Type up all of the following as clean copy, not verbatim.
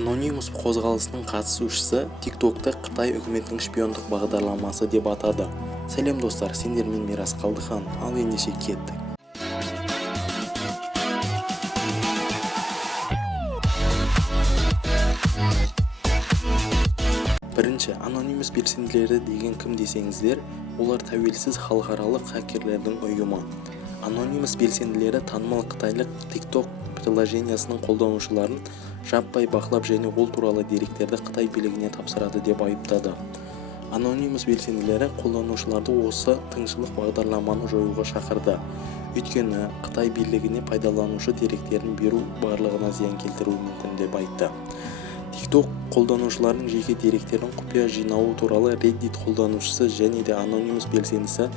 Anonymous қозғалысының қатысушысы TikTok'ты Қытай үкіметінің шпиондық бағдарламасы деп атады. Сәлем достар, сендермен Мирас Қалдыхан, ал ендеше кеттік. Бірінші, Anonymous белсенділері деген кім десеңіздер, олар тәуелсіз халықаралық хакерлердің ұйымы. Anonymous белсенділері танымал қытайлық TikTok приложениясының қолданушыларын жаппай бақылап және ол туралы деректерді Қытай билігіне тапсырады деп айыптады. Anonymous белсенділері қолданушыларды осы тыңшылық бағдарламаны жоюға шақырды. Өйткені Қытай билігіне пайдаланушы деректерін беру барлығына зиян келтіруі мүмкін деп айтты. TikTok қолданушыларының жеке деректерін құпия жинауы туралы Reddit қолданушысы және де Anonymous белсендісі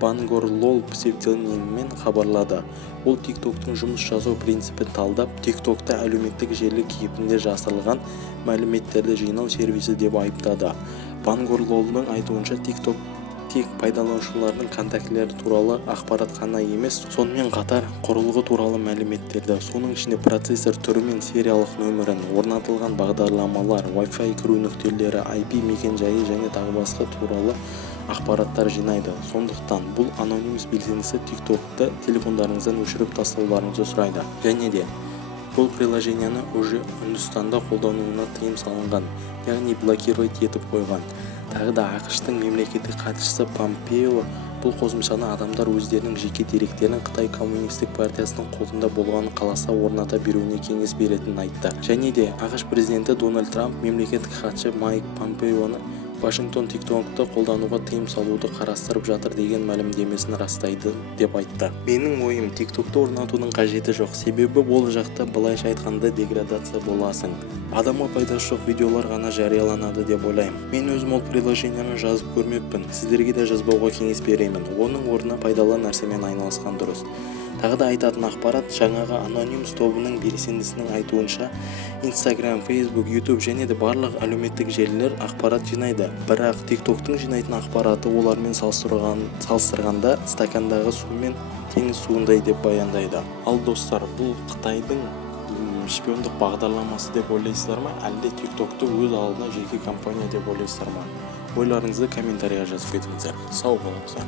Bangor.lol псевдонимімен хабарлады. Ол TikTok'тың жұмыс жасау принципін талдап, TikTok'та әлеуметтік желі кейпінде жасырылған мәліметтерді жинау сервисі деп айыптады. Bangor.lol'ның айтуынша TikTok тек пайдаланушылардың контактілері туралы ақпарат қана емес, сонымен қатар құрылғы туралы мәліметтерді, соның ішінде процессор түрі мен сериялық нөмірін, орнатылған бағдарламалар, Wi-Fi кіру нүктелері, IP мекен-жайы және тағы басқа туралы ақпараттар жинайды. Сондықтан бұл Anonymous белсендісі TikTok'ты телефондарыңыздан өшіріп тастауларыңызды сұрайды. Және де бұл приложенияны уже Үндістанда қолдануына тыйым салынған, яғни блокировать етіп қойған. Тағы да ақш-тың мемлекеттік хатшысы Помпео бұл қосымшаны адамдар өздерінің жеке деректерін Қытай коммунистік партиясының қолында болғанын қаласа орната беруіне кеңес беретінін айтты. Және де ақш президенті Дональд Трамп мемлекеттік хатшы Майк Помпеоны Вашингтон TikTok'ты қолдануға тыйым салуды қарастырып жатыр деген мәлімдемесін растайды деп айтты. Менің ойым, TikTok'ты орнатудың қажеті жоқ, себебі ол жақта былайша айтқанда деградация боласың. Адамға пайдасы жоқ видеолар ғана жарияланады деп ойлаймын. Мен өзім ол приложенияны жазып көрмеппін, сіздерге де жазбауға кеңес беремін. Оның орнына пайдалы нәрсемен айналысқан дұрыс. Тағы да айтатын ақпарат, жаңағы Anonymous тобының белсендісінің айтуынша, Instagram, Facebook, YouTube және де барлық әлеуметтік желілер ақпарат жинайды. Бірақ TikTok'тың жинайтын ақпараты олармен салыстырғанда стакандағы су мен теңіз суындай деп баяндайды. Ал достар, бұл Қытайдың шпиондық бағдарламасы деп ойлайсыздар ма, әлде TikTok'ты өз алдына жеке компания деп ойлайсыздар ма? Ойларыңызды комментарияға жазып кетіңіздер. Сау болыңыздар.